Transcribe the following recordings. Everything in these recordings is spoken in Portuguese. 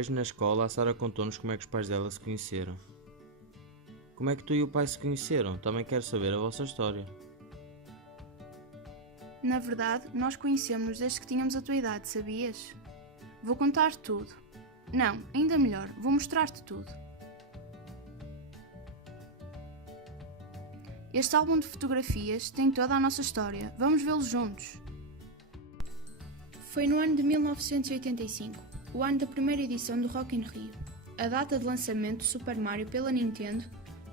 Hoje na escola a Sara contou-nos como é que os pais dela se conheceram. Como é que tu e o pai se conheceram? Também quero saber a vossa história. Na verdade, nós conhecemos-nos desde que tínhamos a tua idade, sabias? Vou contar tudo. Não, ainda melhor, vou mostrar-te tudo. Este álbum de fotografias tem toda a nossa história. Vamos vê-lo juntos. Foi no ano de 1985, o ano da primeira edição do Rock in Rio, a data de lançamento do Super Mario pela Nintendo,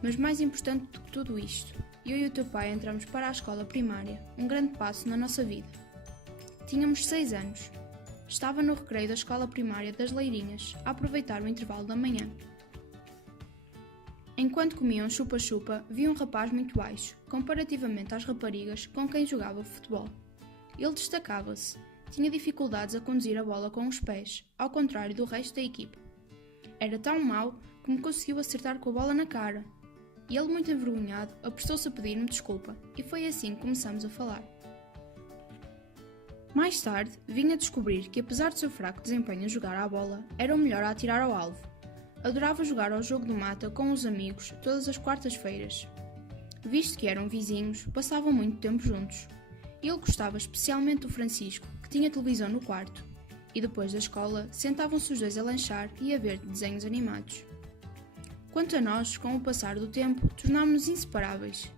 mas mais importante do que tudo isto, eu e o teu pai entramos para a escola primária, um grande passo na nossa vida. Tínhamos 6 anos. Estava no recreio da escola primária das Leirinhas, a aproveitar o intervalo da manhã. Enquanto comiam chupa-chupa, vi um rapaz muito baixo, comparativamente às raparigas com quem jogava futebol. Ele destacava-se, tinha dificuldades a conduzir a bola com os pés, ao contrário do resto da equipa. Era tão mau que me conseguiu acertar com a bola na cara. E ele, muito envergonhado, apressou-se a pedir-me desculpa, e foi assim que começamos a falar. Mais tarde, vim a descobrir que, apesar do seu fraco desempenho a jogar à bola, era o melhor a atirar ao alvo. Adorava jogar ao jogo do mata com os amigos todas as quartas-feiras. Visto que eram vizinhos, passavam muito tempo juntos. Ele gostava especialmente do Francisco, que tinha televisão no quarto, e depois da escola sentavam-se os dois a lanchar e a ver desenhos animados. Quanto a nós, com o passar do tempo, tornámos-nos inseparáveis.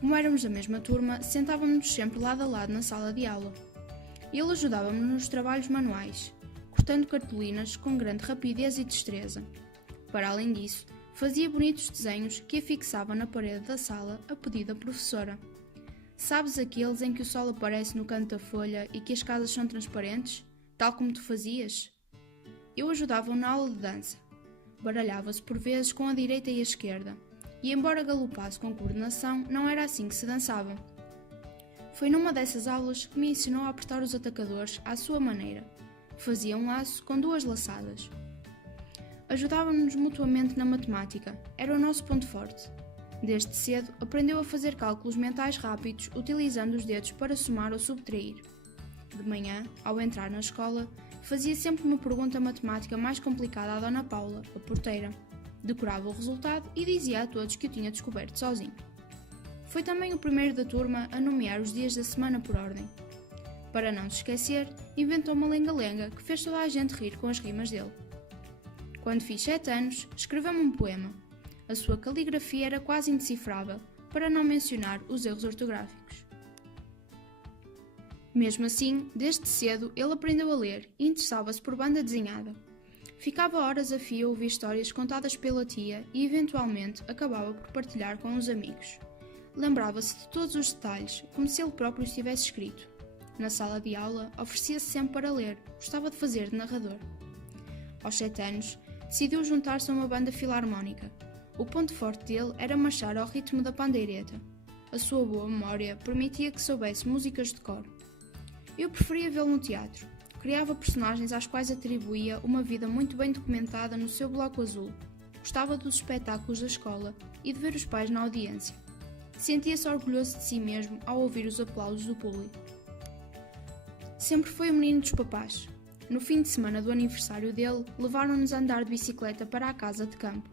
Como éramos da mesma turma, sentávamos-nos sempre lado a lado na sala de aula. Ele ajudava-me nos trabalhos manuais, cortando cartolinas com grande rapidez e destreza. Para além disso, fazia bonitos desenhos que afixava na parede da sala a pedido da professora. Sabes aqueles em que o sol aparece no canto da folha e que as casas são transparentes, tal como tu fazias? Eu ajudava-o na aula de dança. Baralhava-se por vezes com a direita e a esquerda, e embora galopasse com coordenação, não era assim que se dançava. Foi numa dessas aulas que me ensinou a apertar os atacadores à sua maneira. Fazia um laço com 2 laçadas. Ajudávamos-nos mutuamente na matemática, era o nosso ponto forte. Desde cedo aprendeu a fazer cálculos mentais rápidos utilizando os dedos para somar ou subtrair. De manhã, ao entrar na escola, fazia sempre uma pergunta matemática mais complicada à Dona Paula, a porteira. Decorava o resultado e dizia a todos que o tinha descoberto sozinho. Foi também o primeiro da turma a nomear os dias da semana por ordem. Para não se esquecer, inventou uma lenga-lenga que fez toda a gente rir com as rimas dele. Quando fiz 7 anos, escreveu-me um poema. A sua caligrafia era quase indecifrável, para não mencionar os erros ortográficos. Mesmo assim, desde cedo ele aprendeu a ler e interessava-se por banda desenhada. Ficava horas a fio a ouvir histórias contadas pela tia e eventualmente acabava por partilhar com os amigos. Lembrava-se de todos os detalhes, como se ele próprio os tivesse escrito. Na sala de aula, oferecia-se sempre para ler, gostava de fazer de narrador. Aos 7 anos, decidiu juntar-se a uma banda filarmónica. O ponto forte dele era marchar ao ritmo da pandeireta. A sua boa memória permitia que soubesse músicas de cor. Eu preferia vê-lo no teatro. Criava personagens às quais atribuía uma vida muito bem documentada no seu bloco azul. Gostava dos espetáculos da escola e de ver os pais na audiência. Sentia-se orgulhoso de si mesmo ao ouvir os aplausos do público. Sempre foi o menino dos papás. No fim de semana do aniversário dele, levaram-nos a andar de bicicleta para a casa de campo.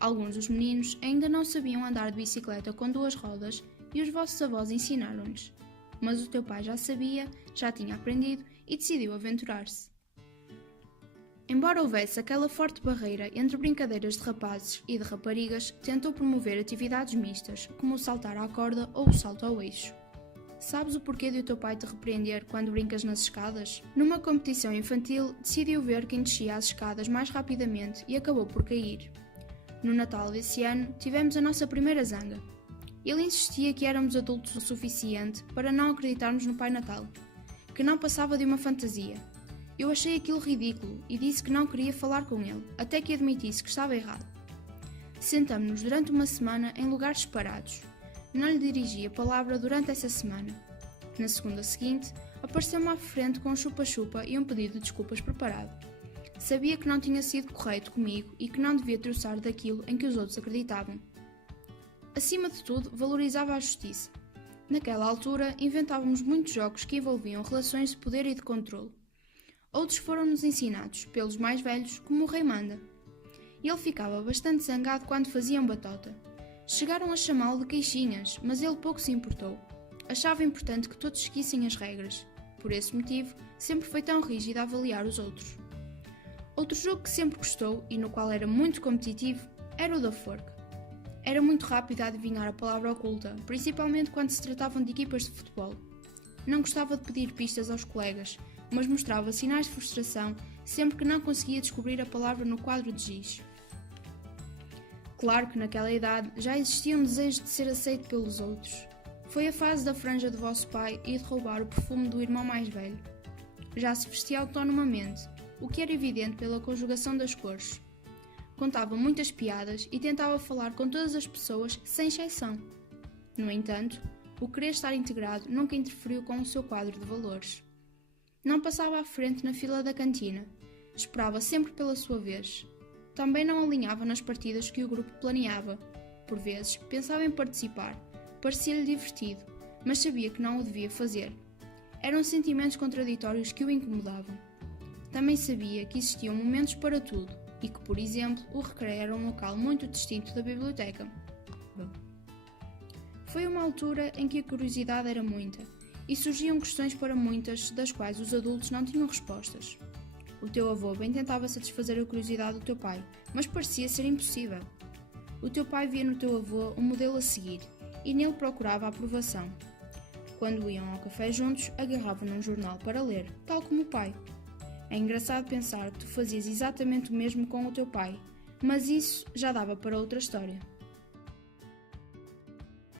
Alguns dos meninos ainda não sabiam andar de bicicleta com 2 rodas e os vossos avós ensinaram-lhes. Mas o teu pai já sabia, já tinha aprendido e decidiu aventurar-se. Embora houvesse aquela forte barreira entre brincadeiras de rapazes e de raparigas, tentou promover atividades mistas, como o saltar à corda ou o salto ao eixo. Sabes o porquê de o teu pai te repreender quando brincas nas escadas? Numa competição infantil, decidiu ver quem descia as escadas mais rapidamente e acabou por cair. No Natal desse ano, tivemos a nossa primeira zanga. Ele insistia que éramos adultos o suficiente para não acreditarmos no Pai Natal, que não passava de uma fantasia. Eu achei aquilo ridículo e disse que não queria falar com ele, até que admitisse que estava errado. Sentamo-nos durante uma semana em lugares separados. Não lhe dirigi a palavra durante essa semana. Na segunda seguinte, apareceu-me à frente com um chupa-chupa e um pedido de desculpas preparado. Sabia que não tinha sido correto comigo e que não devia troçar daquilo em que os outros acreditavam. Acima de tudo, valorizava a justiça. Naquela altura, inventávamos muitos jogos que envolviam relações de poder e de controle. Outros foram-nos ensinados, pelos mais velhos, como o rei manda. Ele ficava bastante zangado quando faziam batota. Chegaram a chamá-lo de queixinhas, mas ele pouco se importou. Achava importante que todos seguissem as regras. Por esse motivo, sempre foi tão rígido a avaliar os outros. Outro jogo que sempre gostou, e no qual era muito competitivo, era o da forca. Era muito rápido a adivinhar a palavra oculta, principalmente quando se tratavam de equipas de futebol. Não gostava de pedir pistas aos colegas, mas mostrava sinais de frustração sempre que não conseguia descobrir a palavra no quadro de giz. Claro que naquela idade já existia um desejo de ser aceito pelos outros. Foi a fase da franja do vosso pai e de roubar o perfume do irmão mais velho. Já se vestia autonomamente, o que era evidente pela conjugação das cores. Contava muitas piadas e tentava falar com todas as pessoas, sem exceção. No entanto, o querer estar integrado nunca interferiu com o seu quadro de valores. Não passava à frente na fila da cantina. Esperava sempre pela sua vez. Também não alinhava nas partidas que o grupo planeava. Por vezes, pensava em participar. Parecia-lhe divertido, mas sabia que não o devia fazer. Eram sentimentos contraditórios que o incomodavam. Também sabia que existiam momentos para tudo e que, por exemplo, o recreio era um local muito distinto da biblioteca. Foi uma altura em que a curiosidade era muita e surgiam questões para muitas das quais os adultos não tinham respostas. O teu avô bem tentava satisfazer a curiosidade do teu pai, mas parecia ser impossível. O teu pai via no teu avô um modelo a seguir e nele procurava a aprovação. Quando iam ao café juntos, agarravam num jornal para ler, tal como o pai. É engraçado pensar que tu fazias exatamente o mesmo com o teu pai, mas isso já dava para outra história.